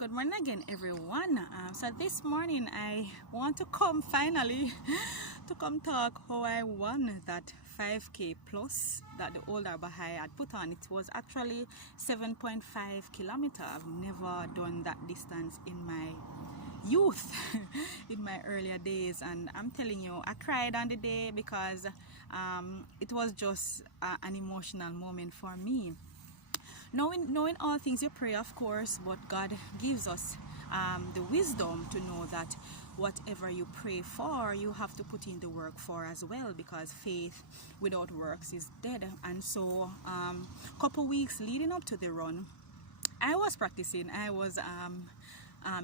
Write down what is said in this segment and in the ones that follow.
Good morning again, everyone. So this morning I want to come finally to come talk how I won that 5k plus that the older Baha'i had put on. It was actually 7.5 kilometer. I've never done that distance in my youth in my earlier days, and I'm telling you, I cried on the day because it was just an emotional moment for me. Knowing all things, you pray, of course, but God gives us the wisdom to know that whatever you pray for, you have to put in the work for as well, because faith without works is dead. And so couple weeks leading up to the run, I was practicing. I was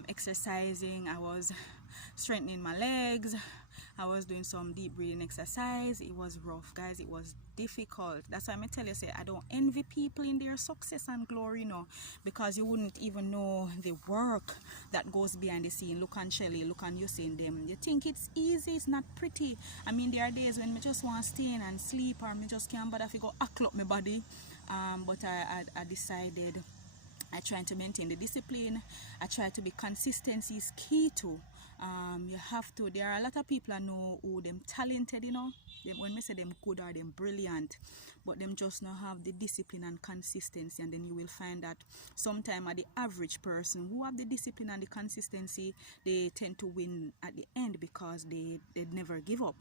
exercising. I was strengthening my legs. I was doing some deep breathing exercise. It was rough, guys. It was difficult. That's why I tell you, say, I don't envy people in their success and glory, because you wouldn't even know the work that goes behind the scene. Look on Shelly, look on you seeing them. You think it's easy, it's not pretty. I mean, there are days when me just want to stay in and sleep, or me just can't bother if you go act up my body. But I decided I try to maintain the discipline. I try to be consistency is key too. You have to. There are a lot of people I know who them talented, Them, when we say them good or them brilliant, but them just not have the discipline and consistency. And then you will find that sometimes the average person who have the discipline and the consistency, they tend to win at the end because they never give up.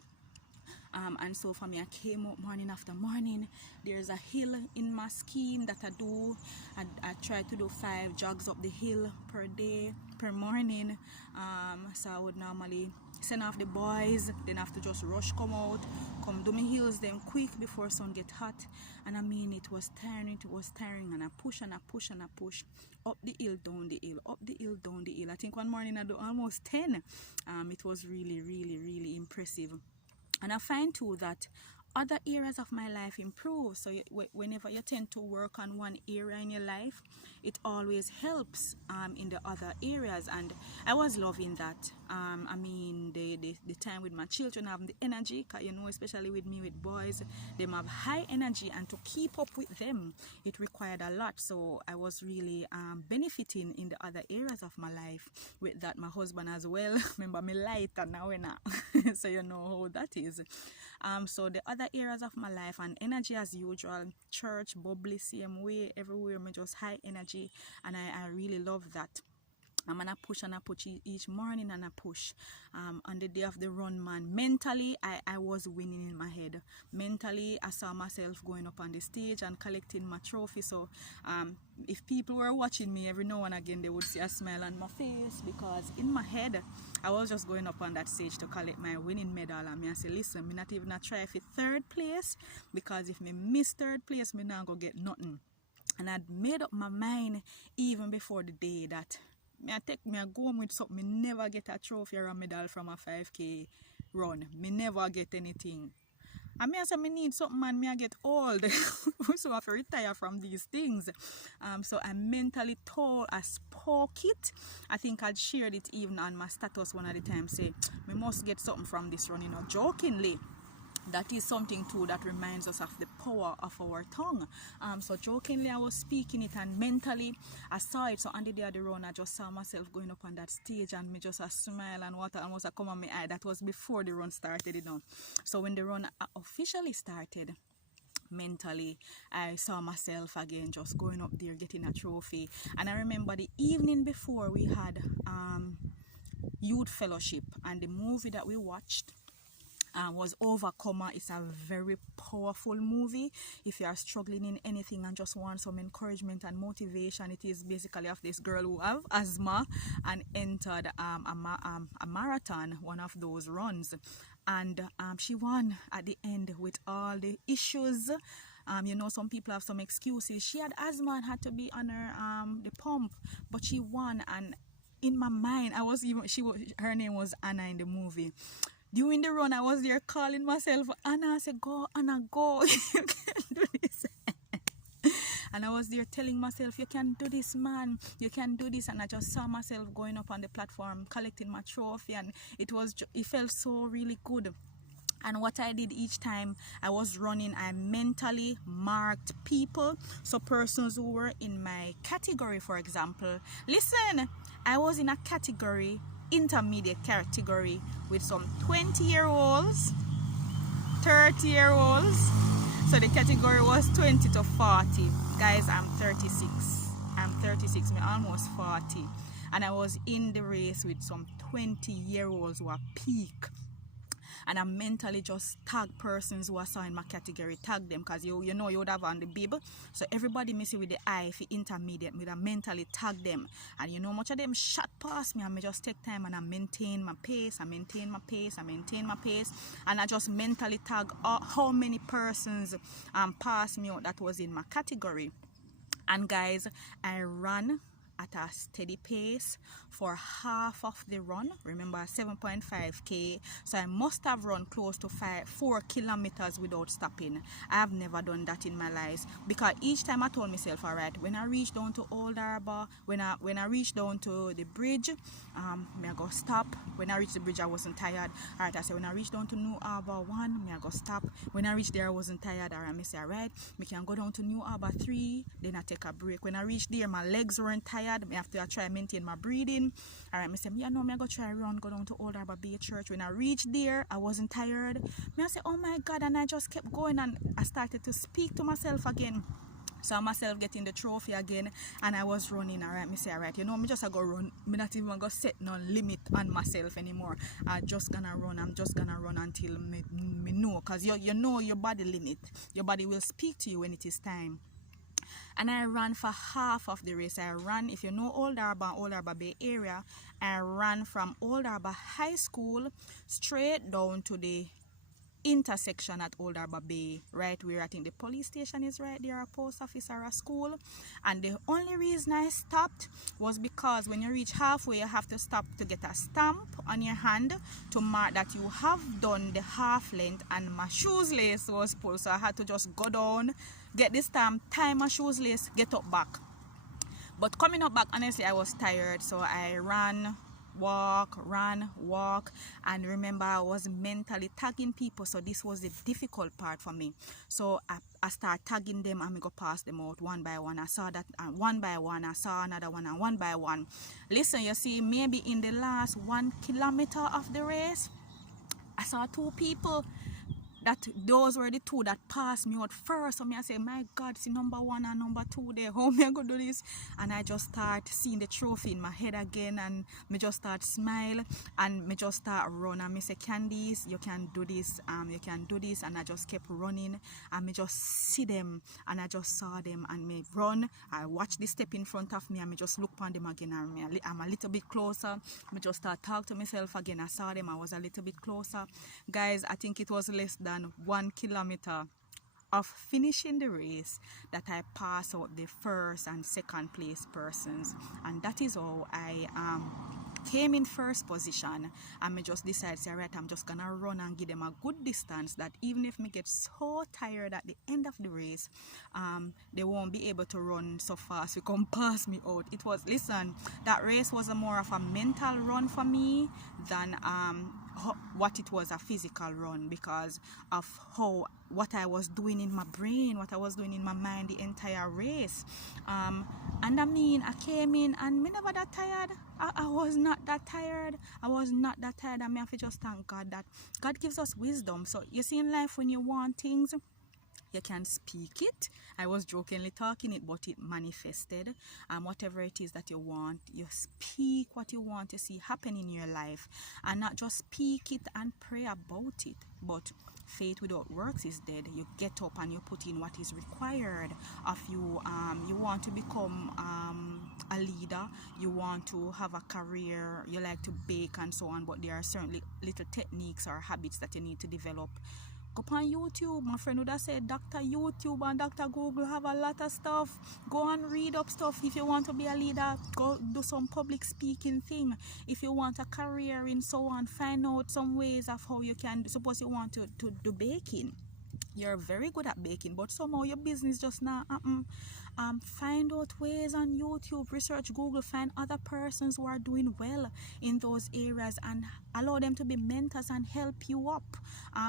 And so for me, I came up morning after morning. There's a hill in my scheme that I do. I try to do 5 jogs up the hill per day, per morning. So I would normally send off the boys, then have to just rush come out, come do my hills then quick before sun get hot. And I mean, it was tiring, and I push and I push and I push up the hill, down the hill, up the hill, down the hill. I think one morning I do almost 10. It was really, really, really impressive. And I find too that other areas of my life improve. So whenever you tend to work on one area in your life, it always helps in the other areas. And I was loving that. I mean, the time with my children, having the energy, cause especially with me with boys, they have high energy, and to keep up with them, it required a lot. So I was really benefiting in the other areas of my life with that. My husband as well. Remember, me lighter now, so you know how that is. So the other areas of my life and energy as usual, church, bubbly, same way, everywhere, me just high energy, and I really love that. And I push and I push each morning, and I push. On the day of the run, man, mentally, I was winning in my head. Mentally, I saw myself going up on the stage and collecting my trophy. So if people were watching me, every now and again, they would see a smile on my face, because in my head, I was just going up on that stage to collect my winning medal. And I say, listen, me not even try for 3rd place, because if me miss 3rd place, me not go get nothing. And I'd made up my mind even before the day that I go home with something. Me never get a trophy or a medal from a 5k run. Me never get anything. And I say, me need something, man. I get old. So I have to retire from these things. So I mentally told I spoke it. I think I'd shared it even on my status one at the time. Say, me must get something from this run, jokingly. That is something too that reminds us of the power of our tongue. So jokingly I was speaking it, and mentally I saw it. So on the day of the run, I just saw myself going up on that stage, and me just a smile and water almost come on my eye. That was before the run started, So when the run officially started, mentally I saw myself again just going up there getting a trophy. And I remember the evening before, we had youth fellowship, and the movie that we watched was Overcomer. It's a very powerful movie. If you are struggling in anything and just want some encouragement and motivation, it is basically of this girl who have asthma and entered a marathon, one of those runs, and she won at the end with all the issues. Some people have some excuses. She had asthma and had to be on the pump, but she won. And in my mind, her name was Anna in the movie. During the run, I was there calling myself Anna. I said, go, Anna, go. You can do this. And I was there telling myself, you can do this, man. You can do this. And I just saw myself going up on the platform, collecting my trophy. And it felt so really good. And what I did each time I was running, I mentally marked people. So persons who were in my category, for example. Listen, I was in a category, intermediate category, with some 20-year-olds, 30-year-olds. So the category was 20 to 40. Guys, I'm 36. I'm 36, I'm almost 40. And I was in the race with some 20-year-olds who are peak. And I mentally just tag persons who I saw in my category, tag them, because you know you would have on the bib. So everybody missing with the eye for intermediate, me I mentally tag them. And you know much of them shot past me, and I just take time and I maintain my pace, I maintain my pace, I maintain my pace. And I just mentally tag how many persons passed me out that was in my category. And guys, I ran at a steady pace for half of the run. Remember, 7.5k, so I must have run close to 4 kilometers without stopping. I have never done that in my life, because each time I told myself, all right, when I reach down to Old Harbour, when I reach down to the bridge, me I go stop. When I reach the bridge, I wasn't tired. All right, I said, when I reach down to New Harbour 1, me I go stop. When I reach there, I wasn't tired. All right, me say, all right, me can go down to New Harbour 3, then I take a break. When I reach there, my legs weren't tired. I have to try maintain my breathing. Alright, I say, yeah, no, I go try run, go down to Old Harbour Bay Church. When I reached there, I wasn't tired. I say, oh my God, and I just kept going, and I started to speak to myself again. So myself getting the trophy again, and I was running. Alright, me say, alright, you know, me just I go run. Me not even go set no limit on myself anymore. I just gonna run. I'm just gonna run until me know, cause you know your body limit. Your body will speak to you when it is time. And I ran for half of the race. I ran, if you know Old Harbour Bay area, I ran from Old Harbour High School straight down to the intersection at Old Harbour Bay, right where I think the police station is right there, a post office or a school. And the only reason I stopped was because when you reach halfway, you have to stop to get a stamp on your hand to mark that you have done the half length, and my shoes lace was pulled, so I had to just go down, get the stamp, tie my shoes lace, get up back. But coming up back, honestly, I was tired, so I ran, walk, and remember, I was mentally tagging people, so this was the difficult part for me. So I start tagging them, and I go past them out one by one. I saw that, and one by one I saw another one, and one by one. Listen, you see, maybe in the last 1 kilometer of the race, I saw 2 people. Those were the 2 that passed me out first. So me I say, my God, see number 1 and number 2 there, how me I go do this? And I just start seeing the trophy in my head again, and me just start smile, and me just start run, and me say, Candice, you can do this, you can do this. And I just kept running, and me just see them, and I just saw them, and me run. I watch the step in front of me, and me just look upon them again, and I'm a little bit closer. Me just start talk to myself again. I saw them, I was a little bit closer. Guys, I think it was less than 1 kilometer of finishing the race that I pass out the first and second place persons, and that is how I came in first position. And me just decided, say, right, I'm just gonna run and give them a good distance, that even if me get so tired at the end of the race, they won't be able to run so fast to come pass me out. It was, listen, that race was more of a mental run for me than what it was a physical run, because of what I was doing in my brain, what I was doing in my mind the entire race. And I mean, I came in and me never that tired. I was not that tired. I was not that tired. And me have to just thank God that God gives us wisdom. So you see in life, when you want things, you can speak it. I was jokingly talking it, but it manifested. Whatever it is that you want, you speak what you want to see happen in your life, and not just speak it and pray about it. But faith without works is dead. You get up and you put in what is required of you. You want to become a leader, you want to have a career, you like to bake and so on, but there are certainly little techniques or habits that you need to develop. Go on YouTube. My friend would have said Dr. YouTube and Dr. Google have a lot of stuff. Go and read up stuff. If you want to be a leader, go do some public speaking thing. If you want a career in so on, find out some ways of how you can. Suppose you want to do baking. You're very good at baking, but somehow your business just not happen. Find out ways on YouTube, research Google, find other persons who are doing well in those areas and allow them to be mentors and help you up.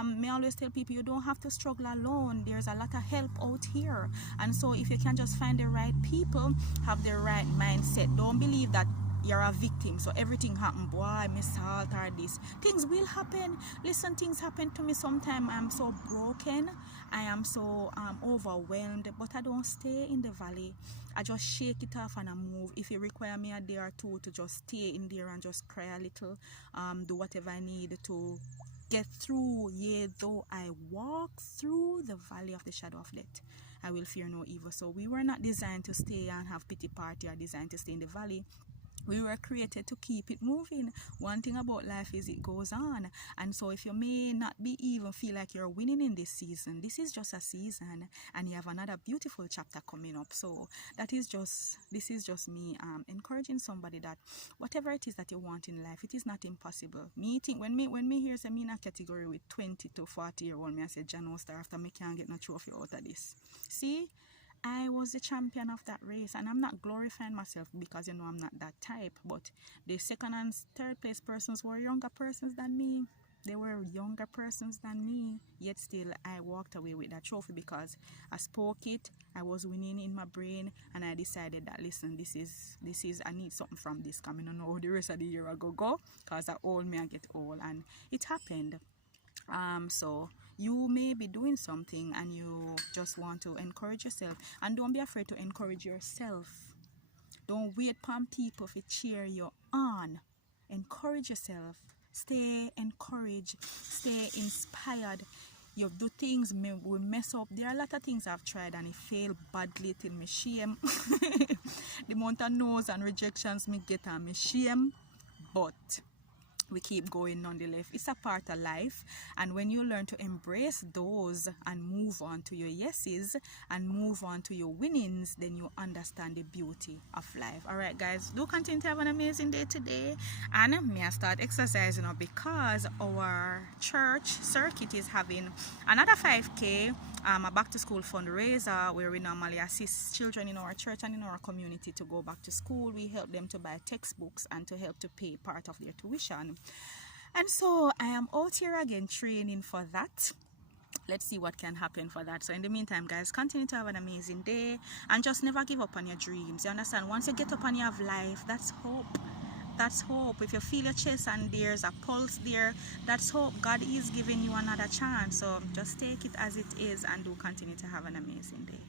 Me always tell people you don't have to struggle alone. There's a lot of help out here. And so if you can just find the right people, have the right mindset, don't believe that you're a victim, so everything happen, boy, me salt or this. Things will happen. Listen, things happen to me sometimes. I'm so broken, I am so overwhelmed, but I don't stay in the valley. I just shake it off and I move. If it require me a day or two to just stay in there and just cry a little, do whatever I need to get through. Yea, though I walk through the valley of the shadow of death, I will fear no evil. So we were not designed to stay and have pity party, or designed to stay in the valley. We were created to keep it moving. One thing about life is it goes on. And so if you may not be even feel like you're winning in this season, this is just a season and you have another beautiful chapter coming up. So this is just me encouraging somebody that whatever it is that you want in life, it is not impossible. Me think when me hear say me in a category with 20 to 40-year-old, me I say John Oster after me can't get no trophy out of this. See? I was the champion of that race, and I'm not glorifying myself because I'm not that type, but the second and third place persons were younger persons than me. They were younger persons than me, yet still I walked away with that trophy because I spoke it, I was winning in my brain, and I decided that listen, this is I need something from this coming on how the rest of the year I go because I old me I get old, and it happened. So you may be doing something and you just want to encourage yourself, and don't be afraid to encourage yourself. Don't wait upon people to cheer you on. Encourage yourself. Stay encouraged. Stay inspired. You do things we mess up. There are a lot of things I've tried and it failed badly till me shame. The amount of no's and rejections me get and me shame, but we keep going nonetheless. It's a part of life, and when you learn to embrace those and move on to your yeses and move on to your winnings, then you understand the beauty of life. All right guys, do continue to have an amazing day today, and may I start exercising now because our church circuit is having another 5K, a back to school fundraiser where we normally assist children in our church and in our community to go back to school. We help them to buy textbooks and to help to pay part of their tuition. And so I am out here again training for that. Let's see what can happen for that. So in the meantime guys, continue to have an amazing day and just never give up on your dreams. You understand? Once you get up and you have life, that's hope. That's hope. If you feel your chest and there's a pulse there, that's hope. God is giving you another chance. So just take it as it is and do continue to have an amazing day.